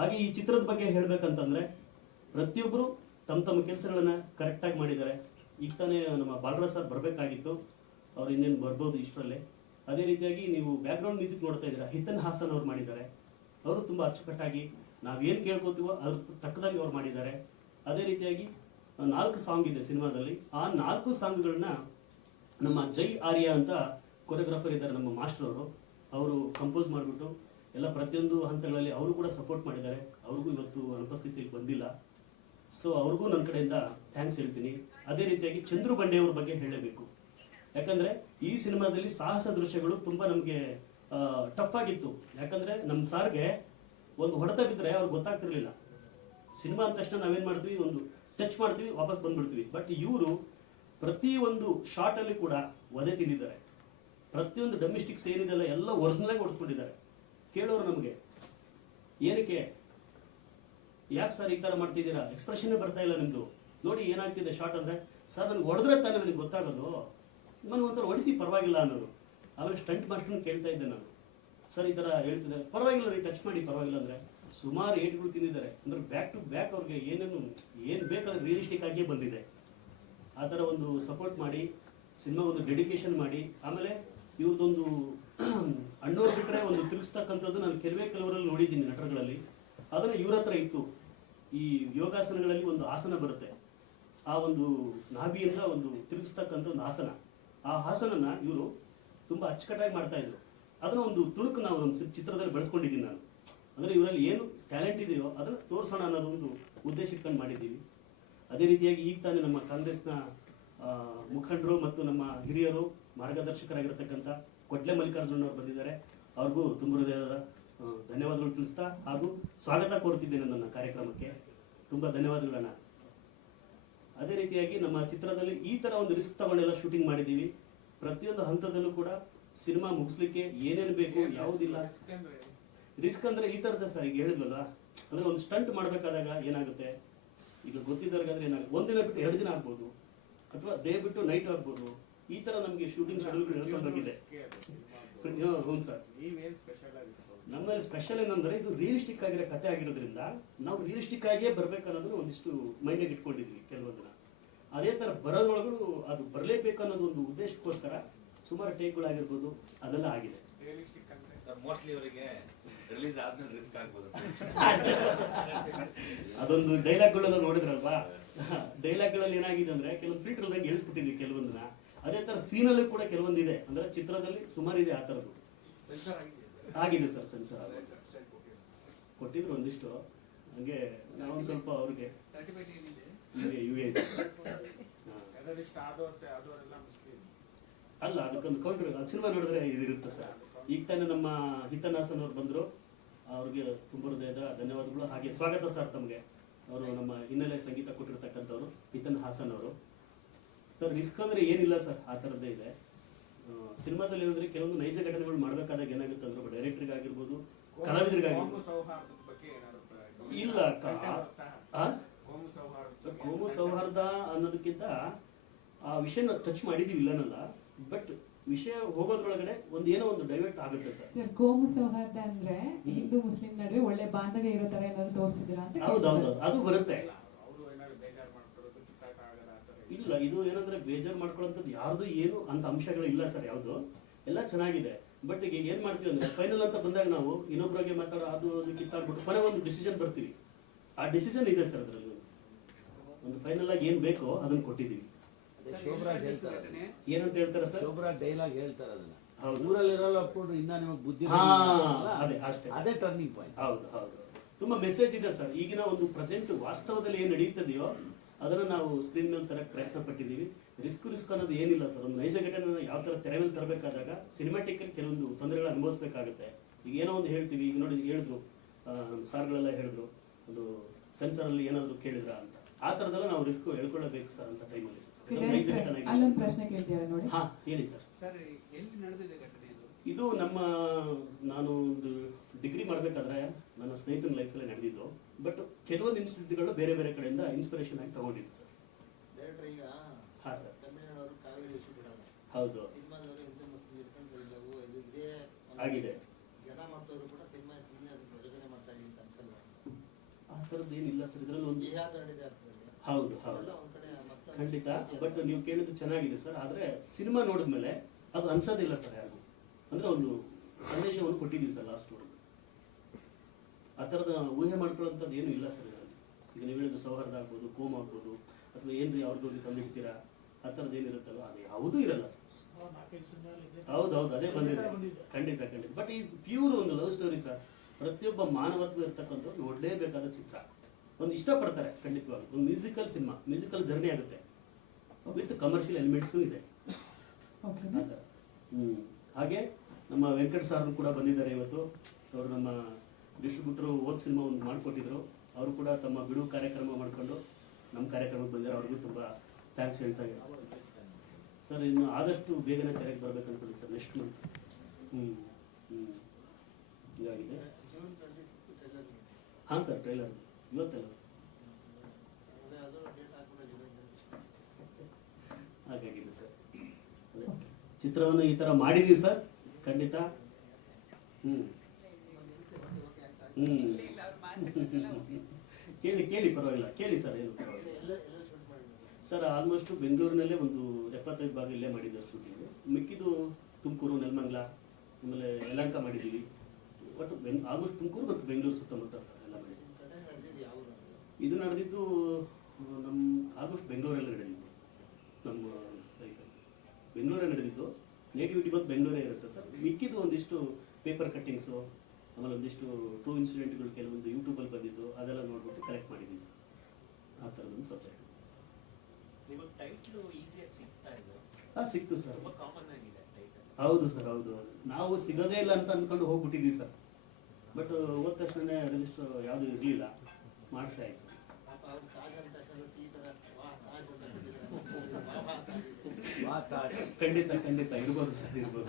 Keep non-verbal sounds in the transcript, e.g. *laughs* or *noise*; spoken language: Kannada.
ಹಾಗೆ ಈ ಚಿತ್ರದ ಬಗ್ಗೆ ಹೇಳ್ಬೇಕಂತಂದ್ರೆ ಪ್ರತಿಯೊಬ್ಬರು ತಮ್ಮ ತಮ್ಮ ಕೆಲಸಗಳನ್ನ ಕರೆಕ್ಟಾಗಿ ಮಾಡಿದ್ದಾರೆ. ಈಗ ತಾನೇ ನಮ್ಮ ಬಾಲರಾಜ್ ಸರ್ ಬರಬೇಕಾಗಿತ್ತು. ಅವ್ರು ಇನ್ನೇನು ಬರ್ಬೋದು ಇಷ್ಟರಲ್ಲೇ. ಅದೇ ರೀತಿಯಾಗಿ ನೀವು ಬ್ಯಾಕ್ಗ್ರೌಂಡ್ ಮ್ಯೂಸಿಕ್ ನೋಡ್ತಾ ಇದ್ದೀರಾ. ಹಿತನ್ ಹಾಸನ್ ಅವ್ರು ಮಾಡಿದ್ದಾರೆ. ಅವರು ತುಂಬ ಅಚ್ಚುಕಟ್ಟಾಗಿ ನಾವೇನು ಕೇಳ್ಕೋತೀವೋ ಅದ್ರ ತಕ್ಕದಾಗಿ ಅವ್ರು ಮಾಡಿದ್ದಾರೆ. ಅದೇ ರೀತಿಯಾಗಿ ನಾಲ್ಕು ಸಾಂಗ್ ಇದೆ ಸಿನಿಮಾದಲ್ಲಿ. ಆ ನಾಲ್ಕು ಸಾಂಗ್ಗಳನ್ನ ನಮ್ಮ ಜೈ ಆರ್ಯ ಅಂತ ಕೊರಿಯೋಗ್ರಾಫರ್ ಇದ್ದಾರೆ ನಮ್ಮ ಮಾಸ್ಟರ್ ಅವರು. ಅವರು ಕಂಪೋಸ್ ಮಾಡಿಬಿಟ್ಟು ಎಲ್ಲ ಪ್ರತಿಯೊಂದು ಹಂತಗಳಲ್ಲಿ ಅವರು ಕೂಡ ಸಪೋರ್ಟ್ ಮಾಡಿದ್ದಾರೆ. ಅವ್ರಿಗೂ ಇವತ್ತು ಅನುಪಸ್ಥಿತಿ ಬಂದಿಲ್ಲ. ಸೊ ಅವ್ರಿಗೂ ನನ್ನ ಕಡೆಯಿಂದ ಥ್ಯಾಂಕ್ಸ್ ಹೇಳ್ತೀನಿ. ಅದೇ ರೀತಿಯಾಗಿ ಚಂದ್ರು ಬಂಡೆ ಅವ್ರ ಬಗ್ಗೆ ಹೇಳಬೇಕು. ಯಾಕಂದ್ರೆ ಈ ಸಿನಿಮಾದಲ್ಲಿ ಸಾಹಸ ದೃಶ್ಯಗಳು ತುಂಬಾ ನಮಗೆ ಟಫ್ ಆಗಿತ್ತು. ಯಾಕಂದ್ರೆ ನಮ್ಮ ಸಾರ್ಗೆ ಒಂದು ಹೊಡೆತ ಬಿದ್ದರೆ ಅವ್ರಿಗೆ ಗೊತ್ತಾಗ್ತಿರ್ಲಿಲ್ಲ. ಸಿನಿಮಾ ಅಂದ ತಕ್ಷಣ ನಾವೇನ್ ಮಾಡ್ತೀವಿ? ಒಂದು ಟಚ್ ಮಾಡ್ತೀವಿ, ವಾಪಸ್ ಬಂದ್ಬಿಡ್ತೀವಿ. ಬಟ್ ಇವರು ಪ್ರತಿ ಒಂದು ಶಾರ್ಟ್ ಅಲ್ಲಿ ಕೂಡ ಒದೆ ತಿಂದಿದ್ದಾರೆ. ಪ್ರತಿಯೊಂದು ಡೊಮೆಸ್ಟಿಕ್ಸ್ ಏನಿದೆಲ್ಲ ಎಲ್ಲ ಒರಿಜಿನಲ್ ಆಗಿ ಓಡಿಸ್ಕೊಂಡಿದ್ದಾರೆ ಕೇಳೋರು ನಮಗೆ. ಏನಕ್ಕೆ? ಯಾಕೆ ಸರ್ ಈ ಥರ ಮಾಡ್ತಿದ್ದೀರಾ? ಎಕ್ಸ್ಪ್ರೆಷನ್ ಬರ್ತಾ ಇಲ್ಲ ನಿಮ್ಮದು ನೋಡಿ ಏನಾಗ್ತಿದೆ ಶಾರ್ಟ್ ಅಂದರೆ ಸರ್ ನನಗೆ ಹೊಡೆದ್ರೆ ತಾನೇ ನನಗೆ ಗೊತ್ತಾಗೋದು. ನನಗೆ ಒಂದ್ಸಲ ಹೊಡಿಸಿ ಪರವಾಗಿಲ್ಲ ಅನ್ನೋದು ಆಮೇಲೆ ಸ್ಟಂಟ್ ಮಾಸ್ಟರ್ನ ಕೇಳ್ತಾ ಇದ್ದೆ ನಾನು. ಸರ್ ಈ ಥರ ಹೇಳ್ತಿದ್ದೆ ಪರವಾಗಿಲ್ಲ ರೀ ಟಚ್ ಮಾಡಿ, ಪರವಾಗಿಲ್ಲ ಅಂದರೆ. ಸುಮಾರು ಏಟ್ಗಳು ತಿಂದಿದ್ದಾರೆ. ಅಂದ್ರೆ ಬ್ಯಾಕ್ ಟು ಬ್ಯಾಕ್ ಅವ್ರಿಗೆ ಏನೇನು, ಏನು ಬೇಕಾದ್ರೆ ರಿಯಲಿಸ್ಟಿಕ್ ಆಗಿಯೇ ಬಂದಿದೆ. ಆ ಥರ ಒಂದು ಸಪೋರ್ಟ್ ಮಾಡಿ, ಸಿನಿಮಾ ಒಂದು ಡೆಡಿಕೇಶನ್ ಮಾಡಿ, ಆಮೇಲೆ ಇವ್ರದ್ದೊಂದು *clears throat* ಅಣ್ಣವ್ರು ಬಿಟ್ಟರೆ ಒಂದು ತಿರುಗಿಸ್ತಕ್ಕಂಥದ್ದು ನಾನು ಕೆಲವೇ ಕೆಲವರಲ್ಲಿ ನೋಡಿದ್ದೀನಿ ನಟರುಗಳಲ್ಲಿ. ಅದನ್ನು ಇವ್ರ ಹತ್ರ ಇತ್ತು. ಈ ಯೋಗಾಸನಗಳಲ್ಲಿ ಒಂದು ಆಸನ ಬರುತ್ತೆ. ಆ ಒಂದು ನಾಭಿಯಿಂದ ಒಂದು ತಿರುಗಿಸ್ತಕ್ಕಂಥ ಒಂದು ಆಸನ. ಆ ಆಸನನ ಇವರು ತುಂಬ ಅಚ್ಚುಕಟ್ಟಾಗಿ ಮಾಡ್ತಾ ಇದ್ರು. ಅದನ್ನ ಒಂದು ತುಣುಕು ನಾವು ನಮ್ಮ ಚಿತ್ರದಲ್ಲಿ ಬಳಸ್ಕೊಂಡಿದ್ದೀನಿ ನಾನು. ಅಂದ್ರೆ ಇವರಲ್ಲಿ ಏನು ಟ್ಯಾಲೆಂಟ್ ಇದೆಯೋ ಅದನ್ನ ತೋರಿಸೋಣ ಅನ್ನೋದು ಒಂದು ಉದ್ದೇಶ ಇಟ್ಕೊಂಡು ಮಾಡಿದ್ದೀವಿ. ಅದೇ ರೀತಿಯಾಗಿ ಈಗ ತಾನೇ ನಮ್ಮ ಕಾಂಗ್ರೆಸ್ನ ಮುಖಂಡರು ಮತ್ತು ನಮ್ಮ ಹಿರಿಯರು ಮಾರ್ಗದರ್ಶಕರಾಗಿರ್ತಕ್ಕಂಥ ಕೊಟ್ಲೆ ಮಲ್ಲಿಕಾರ್ಜುನ ಅವರು ಬಂದಿದ್ದಾರೆ. ಅವ್ರಿಗೂ ತುಂಬ ಹೃದಯದ ಧನ್ಯವಾದಗಳು ತಿಳಿಸ್ತಾ ಹಾಗೂ ಸ್ವಾಗತ ಕೋರುತ್ತಿದ್ದೇನೆ ನನ್ನ ಕಾರ್ಯಕ್ರಮಕ್ಕೆ. ತುಂಬ ಧನ್ಯವಾದಗಳನ್ನ ಅದೇ ರೀತಿಯಾಗಿ ನಮ್ಮ ಚಿತ್ರದಲ್ಲಿ ಈ ತರ ಒಂದು ರಿಸ್ಕ್ ತಗೊಂಡೆಲ್ಲ ಶೂಟಿಂಗ್ ಮಾಡಿದ್ದೀವಿ. ಪ್ರತಿಯೊಂದು ಹಂತದಲ್ಲೂ ಕೂಡ ಸಿನಿಮಾ ಮುಗಿಸ್ಲಿಕ್ಕೆ ಏನೇನು ಬೇಕು ಯಾವುದಿಲ್ಲ. ರಿಸ್ಕ್ ಅಂದ್ರೆ ಈ ತರದ ಸರ್, ಈಗ ಹೇಳಿದ್ವಲ್ಲ ಅಂದ್ರೆ ಒಂದು ಸ್ಟಂಟ್ ಮಾಡ್ಬೇಕಾದಾಗ ಏನಾಗುತ್ತೆ? ಈಗ ಗೊತ್ತಿದ್ದವ್ರಿಗಾದ್ರೆ ಏನಾಗುತ್ತೆ? ಒಂದಿನ ಬಿಟ್ಟು ಎರಡು ದಿನ ಆಗ್ಬೋದು. ಅಥವಾ ಡೇ ಬಿಟ್ಟು ನೈಟ್ ಆಗ್ಬೋದು. ಈ ತರ ನಮಗೆ ಶೂಟಿಂಗ್ ಶೆಡ್ಯೂಲ್ಗಳು ಹೇಳ್ಕೊಂಡು ಹೋಗಿದೆ ಹ್ಞೂ ಸರ್ ನೀವೇನ್ ಸ್ಪೆಷಲ್ ಆಗಿ ನಮ್ಮಲ್ಲಿ ಸ್ಪೆಷಲ್ ಏನಂದ್ರೆ ಇದು ರಿಯಲಿಸ್ಟಿಕ್ ಆಗಿರೋ ಕತೆ ಆಗಿರೋದ್ರಿಂದ ನಾವು ರಿಯಲಿಸ್ಟಿಕ್ ಆಗಿಯೇ ಬರ್ಬೇಕನ್ನೋದನ್ನ ಒಂದಿಷ್ಟು ಮೈಂಡಿಗೆ ಇಟ್ಕೊಂಡಿದ್ವಿ ಕೆಲವೊಂದನ್ನ ಅದೇ ತರ ಬರೋದ್ರೊಳಗೂ ಅದು ಬರಲೇಬೇಕು ಅನ್ನೋದು ಒಂದು ಉದ್ದೇಶಕ್ಕೋಸ್ಕರ ಸುಮಾರು ಟೇಕ್ಗಳಾಗಿರ್ಬೋದು ಅದೆಲ್ಲ ಆಗಿದೆ. ರಿಯಲಿಸ್ಟಿಕ್ ಅಂದ್ರೆ? ಮೋಸ್ಟ್ಲಿ ಅವರಿಗೆ ರಿಲೀಸ್ ಆದ್ಮೇಲೆ ರಿಸ್ಕ್ ಆಗ್ಬೋದು. ಅದೊಂದು ಡೈಲಾಗ್ಗಳೆಲ್ಲ ನೋಡಿದ್ರಲ್ವಾ? ಡೈಲಾಗ್ಗಳಲ್ಲಿ ಏನಾಗಿದೆ ಅಂದ್ರೆ ಕೆಲವೊಂದು ಫಿಲ್ಟರ್ದಾಗ ಇಳಿಸ್ಬಿಟ್ಟಿದ್ವಿ ಕೆಲವೊಂದನ್ನ ಅದೇ ತರ ಸೀನಲ್ಲಿ ಕೂಡ ಕೆಲವೊಂದಿದೆ. ಅಂದ್ರೆ ಚಿತ್ರದಲ್ಲಿ ಸುಮಾರು ಇದೆ ಆ ಸೆನ್ಸರ್ ಆಗಿದೆ. ಸರ್ ಸೆನ್ಸರ್ ಕೊಟ್ಟಿದ್ರು ಒಂದಿಷ್ಟು. ಹಂಗೆ ನಾವೊಂದು ಸ್ವಲ್ಪ ಅವ್ರಿಗೆ *laughs* ಯು ಎ ಅಲ್ಲ ಅದಕ್ಕೊಂದು ಕೌಂಟರ್ ಸಿನಿಮಾ ನೋಡಿದ್ರೆ ಇದಿರುತ್ತೆ ಸರ್. ಈಗ ತಾನೇ ನಮ್ಮ ಹಿತನಾಸನ್ ಅವ್ರು ಬಂದ್ರು. ಅವ್ರಿಗೆ ತುಂಬ ಹೃದಯದ ಧನ್ಯವಾದಗಳು. ಹಾಗೆ ಸ್ವಾಗತ ಸರ್ ತಮಗೆ. ಅವರು ನಮ್ಮ ಹಿನ್ನೆಲೆ ಸಂಗೀತ ಕೊಟ್ಟಿರ್ತಕ್ಕಂಥವ್ರು ಹಿತನ್ ಹಾಸನ್ ಅವರು. ಸರ್ ರಿಸ್ಕ್ ಅಂದ್ರೆ ಏನಿಲ್ಲ ಸರ್ ಆ ಥರದ್ದೇ ಇದೆ. ಸಿನಿಮಾದಲ್ಲಿ ಏನಂದ್ರೆ ಕೆಲವೊಂದು ನೈಜ ಘಟನೆಗಳು ಮಾಡಬೇಕಾದಾಗ ಏನಾಗುತ್ತೆ ಅಂದ್ರೆ ಡೈರೆಕ್ಟರ್ಗೆ ಆಗಿರ್ಬೋದು ಕೋಮು ಕಲಾವಿದರಿಗಾಗಿರ್ಬೋದು ಇಲ್ಲ? ಕೋಮು ಸೌಹಾರ್ದ ಕೋಮು ಸೌಹಾರ್ದ ಅನ್ನೋದಕ್ಕಿಂತ ಆ ವಿಷಯನ ಟಚ್ ಮಾಡಿದೀವಿ ಇಲ್ಲನಲ್ಲ ಬಟ್ ವಿಷಯ ಹೋಗೋದ್ರೊಳಗಡೆ ಒಂದ್ ಏನೋ ಒಂದು ಡೈವರ್ಟ್ ಆಗುತ್ತೆ ಸರ್ ಸರ್ ಕೋಮು ಸೌಹಾರ್ದ ಅಂದ್ರೆ ಹಿಂದೂ ಮುಸ್ಲಿಂ ನಡುವೆ ಒಳ್ಳೆ ಬಾಂಧವ್ಯ ಇರೋ ತರ ಏನಾದ್ರು ತೋರಿಸಿದಿರಾ ಅಂತ ಹೌದೌದು. ಅದು ಬರುತ್ತೆ ಇಲ್ಲ, ಅವ್ರು ಏನಾದ್ರು ಬೇಜಾರು ಮಾಡ್ಕೊಳ್ಳೋದು ಕಿತ್ತಾಟ ಆಗಲ್ಲ ಆ ಥರ ಇಲ್ಲ ಇದು ಏನಂದ್ರೆ ಬೇಜಾರು ಮಾಡ್ಕೊಳ್ಳೋಂಥದ್ದು ಯಾರ್ದು ಏನು ಅಂತ ಅಂಶಗಳು ಇಲ್ಲ ಸರ್ ಯಾವುದು? ಎಲ್ಲ ಚೆನ್ನಾಗಿದೆ. ಬಟ್ ಈಗ ಏನ್ ಮಾಡ್ತೀವಿ ಅಂದ್ರೆ ಫೈನಲ್ ಅಂತ ಬಂದಾಗ ನಾವು ಇನ್ನೊಬ್ಬರಿಗೆ ಮಾತಾಡೋ ಅದು ಅದು ಕಿತ್ತಾಡ್ಬಿಟ್ಟು ಕೊನೆ ಒಂದು ಡಿಸಿಷನ್ ಬರ್ತೀವಿ. ಆ ಡಿಸಿಷನ್ ಇದೆ ಸರ್ ಅದರಲ್ಲಿ. ಒಂದು ಫೈನಲ್ ಆಗಿ ಏನ್ ಬೇಕೋ ಅದನ್ನ ಕೊಟ್ಟಿದೀವಿ ಹೇಳ್ತಾರೆ. ಏನಂತ ಹೇಳ್ತಾರೆ ಸರ್? ಶೋಭರಾಜ್ ಡೈಲಾಗ್ ಹೇಳ್ತಾರೆ ಅದನ್ನ. ಊರಲ್ಲಿ ಇರಲ್ಲ ಇನ್ನ ನಿಮಗೆ ಬುದ್ಧಿ ಅದೇ, ಅಷ್ಟೇ. ಅದೇ ಟರ್ನಿಂಗ್ ಪಾಯಿಂಟ್ ಹೌದು ಹೌದು. ತುಂಬಾ ಮೆಸೇಜ್ ಇದೆ ಸರ್. ಈಗಿನ ಒಂದು ಪ್ರೆಸೆಂಟ್ ವಾಸ್ತವದಲ್ಲಿ ಏನ್ ನಡೀತದೆಯೋ ಅದನ್ನ ನಾವು ಸ್ಕ್ರೀನ್ ಮೇಲೆ ತರಕ್ಕೆ ಪ್ರಯತ್ನ ಪಟ್ಟಿದ್ದೀವಿ ರಿಸ್ಕ್ ರಿಸ್ಕ್ ಅನ್ನೋದು ಏನಿಲ್ಲ ಸರ್. ಒಂದು ನೈಜ ಘಟನೆ ಯಾವ ತರ ತೆರೆ ಮೇಲೆ ತರಬೇಕಾದಾಗ ಸಿನಿಮಾಟಿಕ್ ಕೆಲವೊಂದು ತೊಂದರೆಗಳು ಅನುಭವಿಸಬೇಕಾಗುತ್ತೆ. ಈಗ ಏನೋ ಒಂದು ಹೇಳ್ತೀವಿ. ಈಗ ನೋಡಿ ಹೇಳಿದ್ರು. ಆ, ನಮ್ಮ ಸಾರ್ಗಳೆಲ್ಲ ಹೇಳಿದ್ರು. ಒಂದು ಸೆನ್ಸರ್ ಅಲ್ಲಿ ಏನಾದ್ರೂ ಕೇಳಿದ್ರ ಅಂತ. ಆ ಥರದೆಲ್ಲ ನಾವು ರಿಸ್ಕ್ ಹೇಳ್ಕೊಳ್ಳಬೇಕು ಸರ್ ಅಂತ ಟೈಮಲ್ಲಿ ನೈಜ ಘಟನೆ ಹಾ ಹೇಳಿ ಸರ್. ಸರ್ ಎಲ್ಲಿ ನಡೆದಿದೆ ಘಟನೆ ಇದು? ಇದು ನಮ್ಮ ನಾನು ಒಂದು ಡಿಗ್ರಿ ಮಾಡಬೇಕಾದ್ರೆ ನನ್ನ ಸ್ನೇಹಿತನ ಲೈಫಲ್ಲಿ ನಡೆದಿದ್ದು. ಬಟ್ ಕೆಲವೊಂದು ಇನ್ಸ್ಟಿಟ್ಯೂಟ್ಗಳು ಬೇರೆ ಬೇರೆ ಕಡೆಯಿಂದ ಇನ್ಸ್ಪಿರೇಷನ್ ಆಗಿ ತಗೊಂಡಿದ್ದು ಸರ್. ಹಾ ಸರ್. ಹೌದು. ಆಗಿದೆ. ಅನ್ಸಲ್ವಾ? ಥರದ್ದು ಏನಿಲ್ಲ ಸರ್. ಇದರಲ್ಲಿ ಒಂದು ಹೌದು ಹೌದು. ಖಂಡಿತ. ಬಟ್ ನೀವು ಕೇಳಿದ್ದು ಚೆನ್ನಾಗಿದೆ ಸರ್. ಆದರೆ ಸಿನಿಮಾ ನೋಡಿದ್ಮೇಲೆ ಅದು ಅನ್ಸೋದಿಲ್ಲ ಸರ್ ಯಾರು ಅಂದ್ರೆ ಒಂದು ಸಂದೇಶವನ್ನು ಕೊಟ್ಟಿದ್ದೀವಿ ಸರ್ ಲಾಸ್ಟ್ ಆ ಥರದ ಊಹೆ ಮಾಡ್ಕೊಳ್ಳೋಂಥದ್ದು ಏನೂ ಇಲ್ಲ ಸರ್ ಇದರಲ್ಲಿ. ಈಗ ನೀವು ಹೇಳಿದ್ದು ಸೌಹಾರ್ದ ಆಗ್ಬೋದು ಕೋಮ್ ಆಗ್ಬೋದು ಅಥವಾ ಏನು ಏನ್ರಿ ಹೋಗಿ ತಂದಿಡ್ತೀರಾ? ಆ ಥರದ್ದು ಏನಿರುತ್ತಲ್ಲ ಅದು ಯಾವುದೂ ಇರಲ್ಲ ಸರ್. ಹೌದು ಹೌದು ಅದೇ ಬಂದಿದೆ. ಖಂಡಿತ ಖಂಡಿತ. ಬಟ್ ಈ ಪ್ಯೂರ್ ಒಂದು ಲವ್ ಸ್ಟೋರಿ ಸರ್. ಪ್ರತಿಯೊಬ್ಬ ಮಾನವತ್ವ ಇರ್ತಕ್ಕಂಥದ್ದು ನೋಡಲೇಬೇಕಾದ ಚಿತ್ರ. ಒಂದು ಇಷ್ಟಪಡ್ತಾರೆ ಖಂಡಿತವಾಗಿ ಒಂದು ಮ್ಯೂಸಿಕಲ್ ಸಿನಿಮಾ ಮ್ಯೂಸಿಕಲ್ ಜರ್ನಿ ಆಗುತ್ತೆ. ವಿತ್ ಕಮರ್ಷಿಯಲ್ ಎಲಿಮೆಂಟ್ಸು ಇದೆ. ಹ್ಞೂ ಹಾಗೆ ನಮ್ಮ ವೆಂಕಟ್ ಸಾರ್ ಕೂಡ ಬಂದಿದ್ದಾರೆ ಇವತ್ತು. ಅವರು ನಮ್ಮ ಡಿಸ್ಟ್ರಿಬ್ಯೂಟರ್ ಓದ್ ಸಿನಿಮಾ ಒಂದು ಮಾಡಿಕೊಟ್ಟಿದ್ರು. ಅವರು ಕೂಡ ತಮ್ಮ ಬಿಡುವು ಕಾರ್ಯಕ್ರಮ ಮಾಡಿಕೊಂಡು ನಮ್ಮ ಕಾರ್ಯಕ್ರಮಕ್ಕೆ ಬಂದಿದ್ದಾರೆ. ಅವ್ರಿಗೂ ತುಂಬ ಥ್ಯಾಂಕ್ಸ್ ಹೇಳ್ತಾ ಸರ್, ಇನ್ನು ಆದಷ್ಟು ಬೇಗನೆ ತೆರೆಗೆ ಬರ್ಬೇಕು ಅನ್ಕೊಳ್ಳಿ ಸರ್ ನೆಕ್ಸ್ಟ್ ಮಂತ್ ಹ್ಞೂ ಹ್ಞೂ ಟ್ರೈಲರ್ ಹಾಂ ಸರ್ ಟ್ರೈಲರ್ ಇವತ್ತೆಲ್ಲ? ಹಾಗಾಗಿದೆ ಸರ್. ಚಿತ್ರವನ್ನು ಈ ಥರ ಮಾಡಿದ್ದೀವಿ ಸರ್. ಖಂಡಿತ. ಹ್ಞೂ ಕೇಳಿ ಕೇಳಿ ಪರವಾಗಿಲ್ಲ. ಕೇಳಿ ಸರ್, ಏನು ಸರ್ ಆಲ್ಮೋಸ್ಟ್ ಬೆಂಗಳೂರಿನಲ್ಲೇ ಒಂದು ಎಪ್ಪತ್ತೈದು ಭಾಗ ಇಲ್ಲೇ ಮಾಡಿದ್ದಾರೆ ಶೂಟಿಂಗ್. ಮಿಕ್ಕಿದು ತುಮಕೂರು, ನೆಲಮಂಗ್ಲ, ಆಮೇಲೆ ಯಲಂಕ ಮಾಡಿದ್ದೀವಿ. ಒಟ್ಟು ಬೆಂಗ್ ಆಲ್ಮೋಸ್ಟ್ ತುಮಕೂರು ಮತ್ತು ಬೆಂಗಳೂರು ಸುತ್ತಮುತ್ತ ಸರ್, ಎಲ್ಲ ಮಾಡಿದ್ದೀವಿ? ಇದು ನಡೆದಿದ್ದು ನಮ್ಮ ಆಲ್ಮೋಸ್ಟ್ ಬೆಂಗಳೂರಲ್ಲೇ ನಡೆದಿದ್ದು. ನಮ್ಮ ಬೆಂಗಳೂರೇ ನಡೆದಿದ್ದು. ನೇಟಿವಿಟಿ ಬಂದು ಬೆಂಗಳೂರೇ ಇರುತ್ತೆ ಸರ್. ಮಿಕ್ಕಿದ್ದು ಒಂದಿಷ್ಟು ಪೇಪರ್ ಕಟ್ಟಿಂಗ್ಸು ಆಮೇಲೆ ಒಂದಿಷ್ಟು ಟೂ ಇನ್ಸಿಡೆಂಟ್ಗಳು ಕೆಲವೊಂದು ಯೂಟ್ಯೂಬಲ್ಲಿ ಬಂದಿದ್ದು ಅದೆಲ್ಲ ನೋಡ್ಬಿಟ್ಟು ಕಲೆಕ್ಟ್ ಮಾಡಿದ್ದೀನಿ ಸರ್. ಆ ಥರದೊಂದು ಸಬ್ಜೆಕ್ಟ್ ಹಾಂ ಸಿಕ್ತು ಸರ್. ತುಂಬಾ ಕಾಮನ್ ಆಗಿದೆ ಟೈಟಲ್ ಹೌದು ಸರ್ ಹೌದು. ನಾವು ಸಿಗೋದೇ ಇಲ್ಲ ಅಂತ ಅಂದ್ಕೊಂಡು ಹೋಗ್ಬಿಟ್ಟಿದ್ವಿ ಸರ್. ಬಟ್ ಹೋದ ತಕ್ಷಣ ರಿಜಿಸ್ಟರ್ ಯಾವುದು ಇರಲಿಲ್ಲ. ಮಾಡಿಸಿ ಆಯಿತು. ಪಾಪ ಅವ್ರು ತಾಜ್ ಈ ತರ ವಾ ತಾಜ್ ಅಂತ ಬಿಟ್ಟಿದ್ದಾರೆ ವಾ ವಾ ತಾಜ್. ಇದೆ. ಮಾತಾಡಿ ಖಂಡಿತ ಖಂಡಿತ ಇರ್ಬೋದು ಸರ್ ಇರ್ಬೋದು.